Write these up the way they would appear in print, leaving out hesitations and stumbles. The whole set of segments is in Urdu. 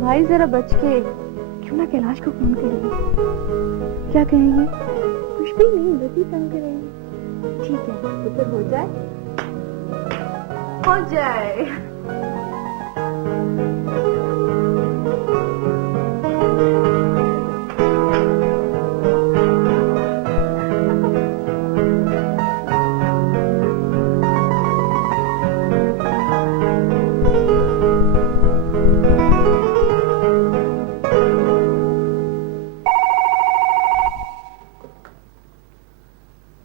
بھائی ذرا بچ کے، کیوں نہ کیلاش کو فون کریں؟ کیا کہیں گے؟ کچھ بھی نہیں، بس ہی تنگ کریں گے. ٹھیک ہے تو پھر ہو جائے.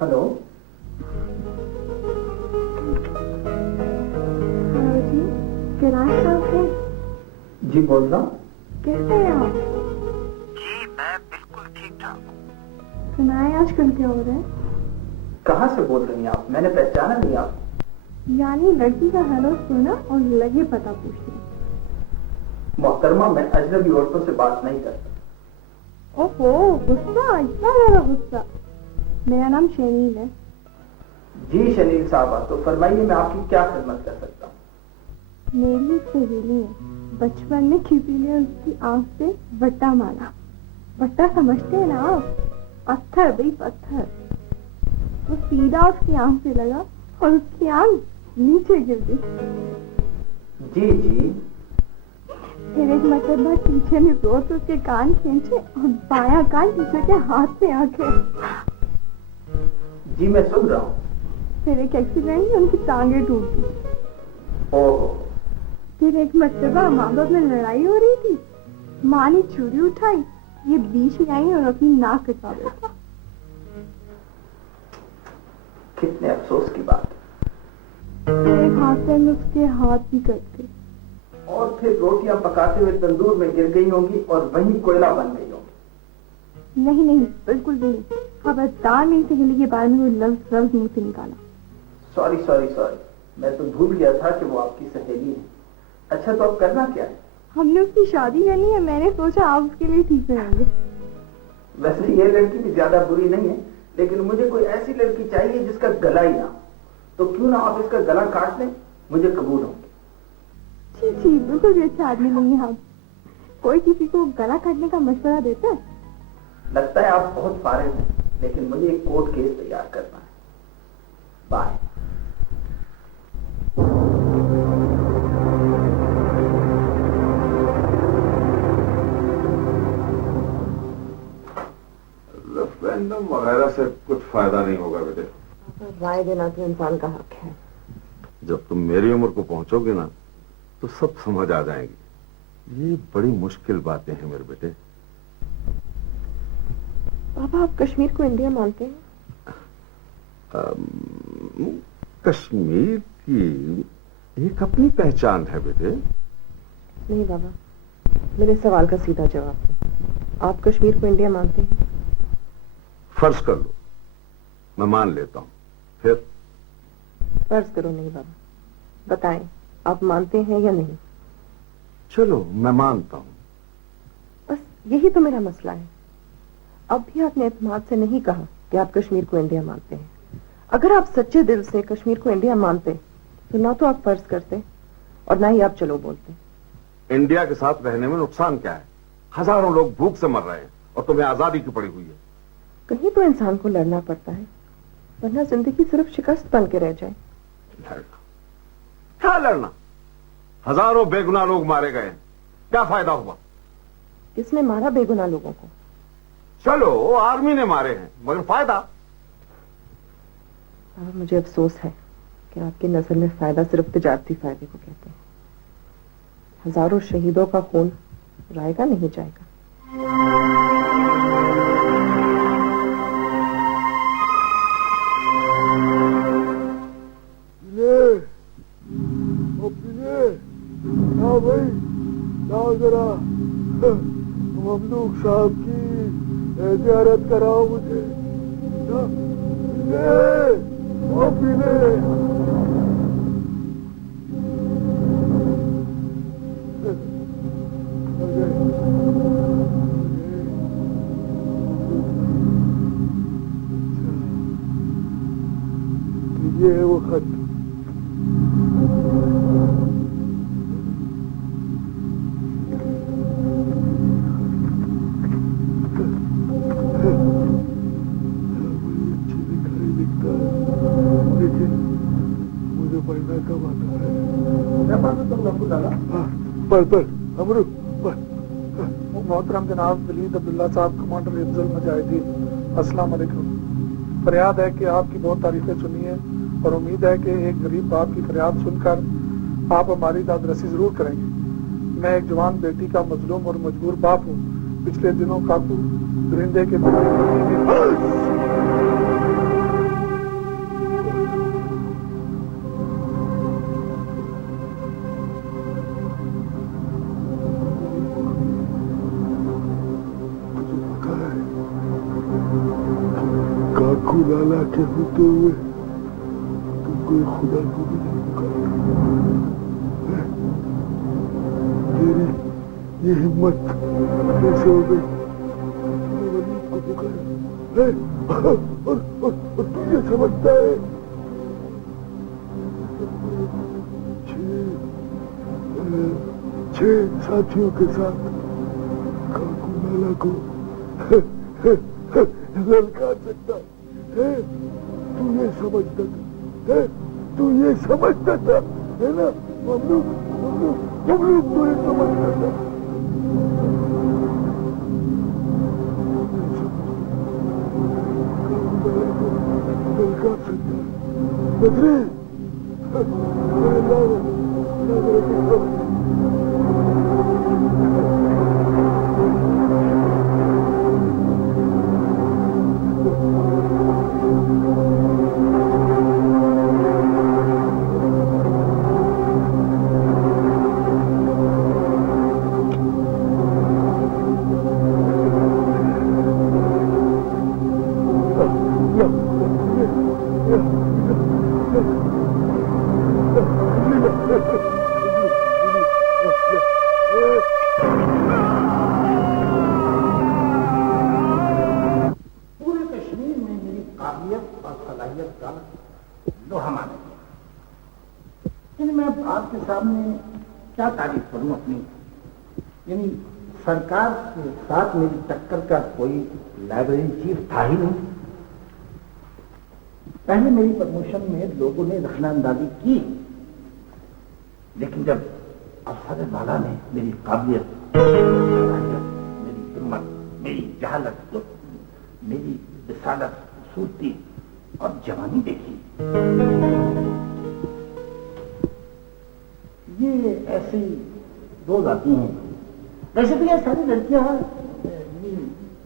ہلو جی کیلاش صاحب ہے؟ جی بول رہا ہوں. کیسے ہیں آپ؟ جی میں بالکل ٹھیک ٹھاک ہوں. سنائیں آج کل کیا ہو رہا ہے؟ کہاں سے بول رہی ہیں آپ؟ میں نے پہچانا نہیں آپ. یعنی لڑکی کا ہیلو سنا اور لگے پتہ پوچھنا. محترمہ میں اجنبی عورتوں سے بات نہیں کرتا. اوہو غصہ، اتنا زیادہ غصہ. میرا نام شینیل ہے. جی شنیل صاحبہ، تو فرمائیے میں آپ کی کیا خدمت کر سکتا ہوں. میری ایک سہیلی ہے، بچپن میں کسی نے اس کی آنکھ سے بٹا مارا. بٹا سمجھتے ہیں نا آپ؟ پتھر بھائی پتھر. وہ سیدھا اس کی آنکھ سے لگا اور اس کی آنکھ نیچے گر گئی. جی جی. پھر ایک مرتبہ ٹیچر نے زور سے اس کے کان کھینچے اور بایاں کان ٹیچر کے ہاتھ سے آنکھیں. جی میں سن رہا ہوں. پھر ایک ایکسیڈنٹ میں ان کی ٹانگیں ٹوٹ گئی. اوہ. پھر ایک مرتبہ ماں باپ میں لڑائی ہو رہی تھی، ماں نے چھری اٹھائی، یہ بیچ میں آئی اور اپنی ناک کٹوا بیٹھی. کتنے افسوس کی بات. پھر ایک حادثے میں اس کے ہاتھ بھی کٹ گئے. اور پھر روٹیاں پکاتے ہوئے تندور میں گر گئی ہوں گی اور وہیں کوئلہ بن گئی ہوں گی. نہیں بالکل بھی نہیں. خبردار میری سہیلی کے بارے میں کوئی لفظ منہ سے نکالا. سوری سوری سوری، میں تو بھول گیا تھا کہ وہ آپ کی سہیلی ہے. اچھا تو اب کرنا کیا ہے؟ ہم نے اس کی شادی کرنی ہے. میں نے سوچا آپ اس کے لیے ٹھیک رہیں گے. ویسے یہ لڑکی بھی زیادہ بری نہیں ہے، لیکن مجھے کوئی ایسی لڑکی چاہیے جس کا گلا ہی نہ ہو. تو کیوں نہ آپ اس کا گلا کاٹ لیں، مجھے قبول ہوں. جی بالکل بھی اچھا آدمی نہیں ہے آپ. کوئی کسی کو گلا کاٹنے کا مشورہ دیتا ہے؟ لگتا ہے آپ بہت فارغ ہیں، لیکن مجھے ایک کورٹ کیس تیار کرنا ہے. بائے. ریفرینڈم وغیرہ سے کچھ فائدہ نہیں ہوگا بیٹے. رائے دینا تو انسان کا حق ہے. جب تم میری عمر کو پہنچو گے نا تو سب سمجھ آ جائیں گی. یہ بڑی مشکل باتیں ہیں میرے بیٹے. پاپا آپ کشمیر کو انڈیا مانتے ہیں؟ کشمیر کی ایک اپنی پہچان ہے بیٹے. نہیں بابا، میرے سوال کا سیدھا جواب ہے. آپ کشمیر کو انڈیا مانتے ہیں؟ فرض کر لو میں مان لیتا ہوں. پھر فرض کرو نہیں بابا، بتائیں آپ مانتے ہیں یا نہیں؟ چلو میں مانتا ہوں. بس یہی تو میرا مسئلہ ہے. اب بھی آپ نے اعتماد سے نہیں کہا کہ آپ کشمیر کو انڈیا مانتے ہیں. اگر آپ سچے دل سے کشمیر کو انڈیا مانتے تو نہ تو آپ فرض کرتے اور نہ ہی آپ چلو بولتے. انڈیا کے ساتھ رہنے میں نقصان کیا ہے؟ ہزاروں لوگ بھوک سے مر رہے ہیں اور تمہیں آزادی کی پڑی ہوئی ہے. کہیں تو انسان کو لڑنا پڑتا ہے، ورنہ زندگی صرف شکست بن کے رہ جائے. لڑنا کیا لڑنا؟ ہزاروں بے گناہ لوگ مارے گئے ہیں، کیا فائدہ ہوا؟ کس نے مارا بے گناہ لوگوں کو؟ چلو آرمی نے مارے ہیں، مگر فائدہ؟ مجھے افسوس ہے کہ آپ کی نظر میں فائدہ صرف تجارتی فائدے کو کہتے ہیں. ہزاروں شہیدوں کا خون رائے گا نہیں جائے گا. بھائی لاؤ ذرا مملوک صاحب کی زیارت کراؤ مجھے. یہ ہے وہ خط. پر امرو محترم جناب ولید عبداللہ صاحب کمانڈر حفظ المجاہدین، السلام علیکم۔ فریاد ہے کہ آپ کی بہت تعریفیں سنی ہیں اور امید ہے کہ ایک غریب باپ کی فریاد سن کر آپ ہماری داد رسی ضرور کریں گے۔ میں ایک جوان بیٹی کا مظلوم اور مجبور باپ ہوں۔ پچھلے دنوں کاکو درندے کے کاکو لالا کے ہوتے ہوئے تم کوئی خدا کو بھی نہیں پکارتا۔ تیری یہ ہمت کیسے ہو گئی؟ ولید کو پکارا اور تو یہ سمجھتا ہے چھ ساتھیوں کے ساتھ کاکو لالا کو للکار سکتا ہے؟ تو یہ سمجھتا تھا، تو یہ سمجھتا تھا، ہے نا مملوک؟ مملوک تو یہ سمجھتا تھا۔ للکار سکتا ہے بدری پورے کشمیر میں میری قابلیت اور صلاحیت کا لوہا مانا گیا، یعنی میں آپ کے سامنے کیا تعریف کروں اپنی؟ یعنی سرکار کے ساتھ میری ٹکر کا کوئی لائبریری چیف تھا ہی نہیں۔ پہلے میری پروموشن میں لوگوں نے رخنہ اندازی کی، لیکن جب افسر بالا نے میری قابلیت، میری ہمت، میری جہالت، میری رسالت، خوبصورتی اور جوانی دیکھی، یہ ایسی روز آتی ہیں۔ ویسے تو یہ ساری لڑکیاں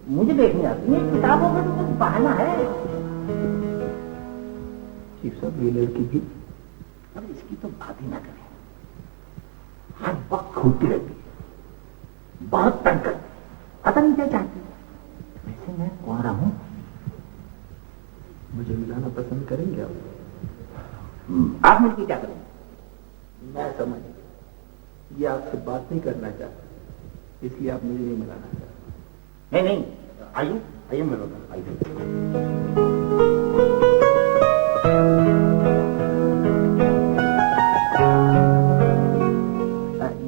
مجھے دیکھنے آتی ہیں، کتابوں کا تو کچھ بہانہ ہے۔ چیف صاحب یہ لڑکی بھی اب اس کی تو بات ہی نہ کریں، ہر وقت کھولتی رہتی ہے، بہت تنگ کرتی ہے، پتہ نہیں کیا چاہتی ہے۔ ویسے میں کون رہا ہوں؟ مجھے ملانا پسند کریں گے آپ مل کے کیا کریں گے؟ میں سمجھ یہ آپ سے بات نہیں کرنا چاہتا، اس لیے آپ مجھے نہیں ملانا چاہتے۔ نہیں آئیے آئیے ملو گا، آئیے۔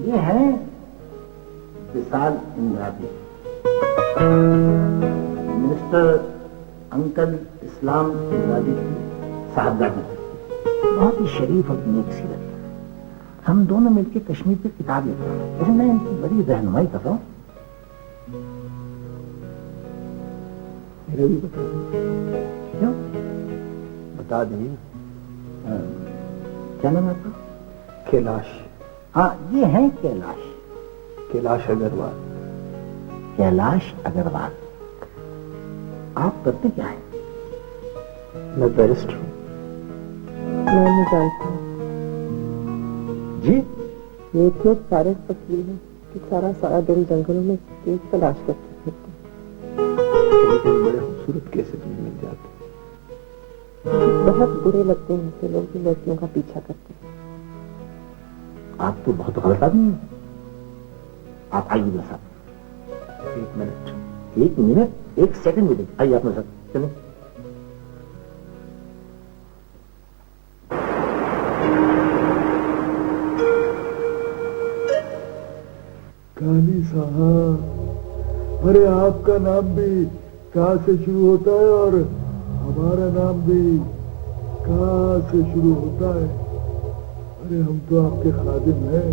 یہ ہے وصال امراضی، منسٹر انکل اسلام امراضی کی صاحبزادی، بہت ہی شریف اور نیک سیرت۔ ہم دونوں مل کے کشمیر پہ کتاب لکھتے ہیں، لیکن میں ان کی بڑی رہنمائی کر رہا ہوں۔ میرا بھی بتا دیں، کیوں؟ بتا دیں۔ کیا نام ہے آپ کا؟ کیلاش، ہاں یہ ہے کیلاش، کیلاش اگروال۔ کیلاش اگروال۔ آپ کرتے کیا ہیں؟ میں بیرسٹر ہوں۔ میں نہیں جانتی ہوں، جی یہ اتنے سارے فصیل ہیں کہ سارا دن جنگلوں میں چیز تلاش کرتے پھرتے ہیں۔ لیکن بڑے خوبصورت کیسے تمہیں مل جاتے؟ بہت برے لگتے ہیں ایسے لوگ جو لڑکیوں کا پیچھا کرتے ہیں۔ آپ تو بہت غلط آدمی ہیں۔ آپ آئیے میرے ساتھ، ایک منٹ، ایک منٹ ایک سیکنڈ بھی دیکھ، آئیے آپ میرے ساتھ چلیں۔ کہانی صاحب، ارے آپ کا نام بھی کہاں سے شروع ہوتا ہے اور ہمارا نام بھی کہاں سے شروع ہوتا ہے؟ ارے ہم تو آپ کے خادم ہیں،